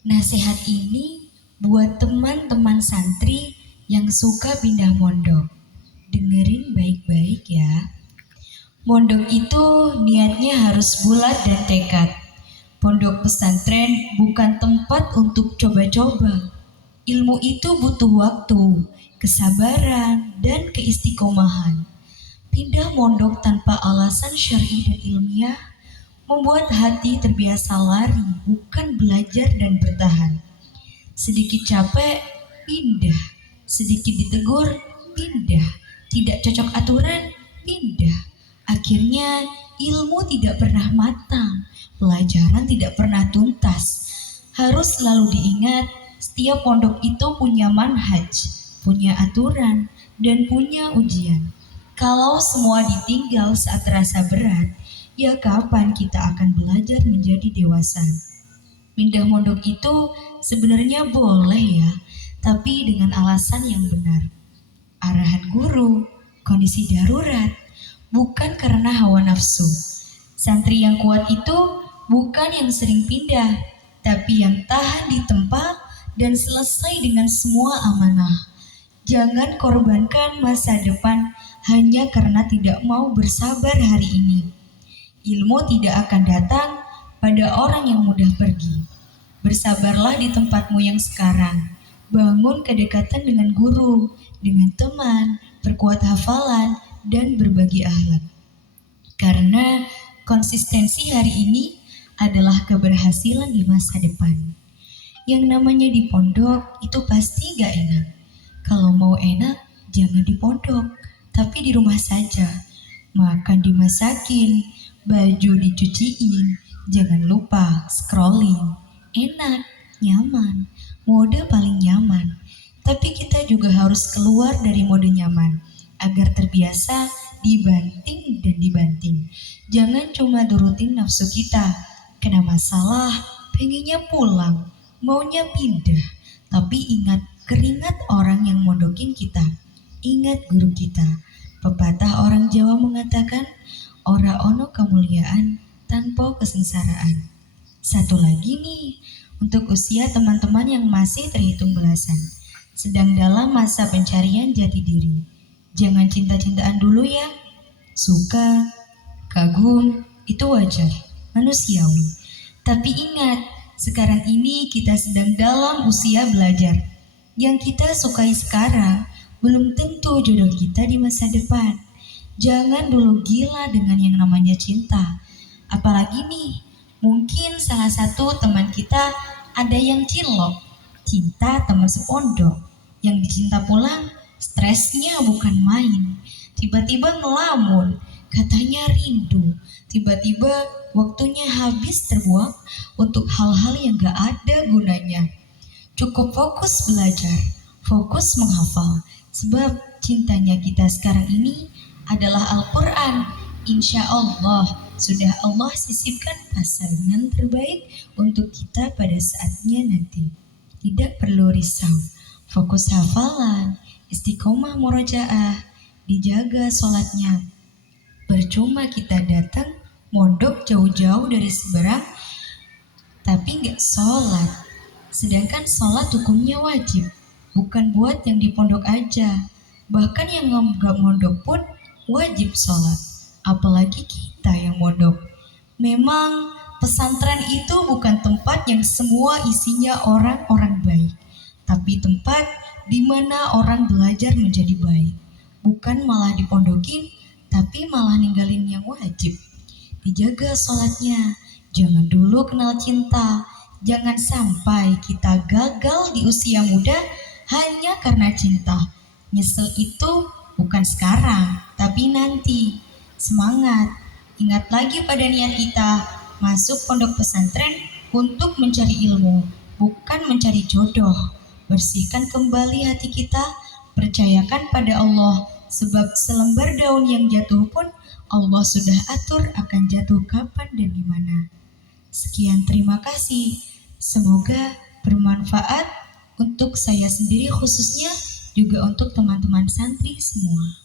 Nasihat ini buat teman-teman santri yang suka pindah mondok. Dengerin baik-baik ya. Mondok itu niatnya harus bulat dan tekad. Pondok pesantren bukan tempat untuk coba-coba. Ilmu itu butuh waktu, kesabaran, dan keistiqomahan. Pindah mondok tanpa alasan syar'i dan ilmiah membuat hati terbiasa lari, bukan belajar dan bertahan. Sedikit capek, pindah. Sedikit ditegur, pindah. Tidak cocok aturan, pindah. Akhirnya ilmu tidak pernah matang, pelajaran tidak pernah tuntas. Harus selalu diingat, setiap pondok itu punya manhaj, punya aturan, dan punya ujian. Kalau semua ditinggal saat terasa berat, ya kapan kita akan belajar menjadi dewasa? Pindah mondok itu sebenarnya boleh ya, tapi dengan alasan yang benar. Arahan guru, kondisi darurat, bukan karena hawa nafsu. Santri yang kuat itu bukan yang sering pindah, tapi yang tahan di tempat dan selesai dengan semua amanah. Jangan korbankan masa depan hanya karena tidak mau bersabar hari ini. Ilmu tidak akan datang pada orang yang mudah pergi. Bersabarlah di tempatmu yang sekarang. Bangun kedekatan dengan guru, dengan teman, perkuat hafalan, dan berbagi akhlak. Karena konsistensi hari ini adalah keberhasilan di masa depan. Yang namanya di pondok itu pasti gak enak. Kalau mau enak, jangan di pondok, tapi di rumah saja. Makan dimasakin, baju dicuciin, jangan lupa scrolling. Enak, nyaman, mode paling nyaman. Tapi kita juga harus keluar dari mode nyaman agar terbiasa dibanting dan dibanting. Jangan cuma turutin nafsu kita. Kena masalah, pengennya pulang, maunya pindah. Tapi ingat keringat orang yang mondokin kita. Ingat guru kita. Pepatah orang Jawa mengatakan, ora ono kemuliaan tanpa kesengsaraan. Satu lagi nih, untuk usia teman-teman yang masih terhitung belasan, sedang dalam masa pencarian jati diri. Jangan cinta-cintaan dulu ya. Suka, kagum, itu wajar, manusiawi. Tapi ingat, sekarang ini kita sedang dalam usia belajar. Yang kita sukai sekarang belum tentu jodoh kita di masa depan. Jangan dulu gila dengan yang namanya cinta. Apalagi nih, mungkin salah satu teman kita ada yang cilok, cinta teman sepondok. Yang dicinta pulang, stresnya bukan main. Tiba-tiba ngelamun, katanya rindu. Tiba-tiba waktunya habis terbuang untuk hal-hal yang gak ada gunanya. Cukup fokus belajar, fokus menghafal. Sebab cintanya kita sekarang ini adalah Al-Quran. Insya Allah sudah Allah sisipkan pasangan terbaik untuk kita pada saatnya nanti. Tidak perlu risau, fokus hafalan, istiqomah murojaah, dijaga sholatnya. Percuma kita datang mondok jauh-jauh dari seberang, tapi nggak sholat. Sedangkan sholat hukumnya wajib, bukan buat yang di pondok aja. Bahkan yang nggak mondok pun wajib sholat. Apalagi kita yang mondok. Memang pesantren itu bukan tempat yang semua isinya orang-orang baik, tapi tempat di mana orang belajar menjadi baik. Bukan malah dipondokin, tapi malah ninggalin yang wajib. Dijaga sholatnya, jangan dulu kenal cinta. Jangan sampai kita gagal di usia muda hanya karena cinta. Nyesel itu bukan sekarang, tapi nanti. Semangat, ingat lagi pada niat kita masuk pondok pesantren untuk mencari ilmu, bukan mencari jodoh. Bersihkan kembali hati kita, percayakan pada Allah, sebab selembar daun yang jatuh pun Allah sudah atur akan jatuh kapan dan di mana. Sekian, terima kasih. Semoga bermanfaat untuk saya sendiri khususnya, juga untuk teman-teman santri semua.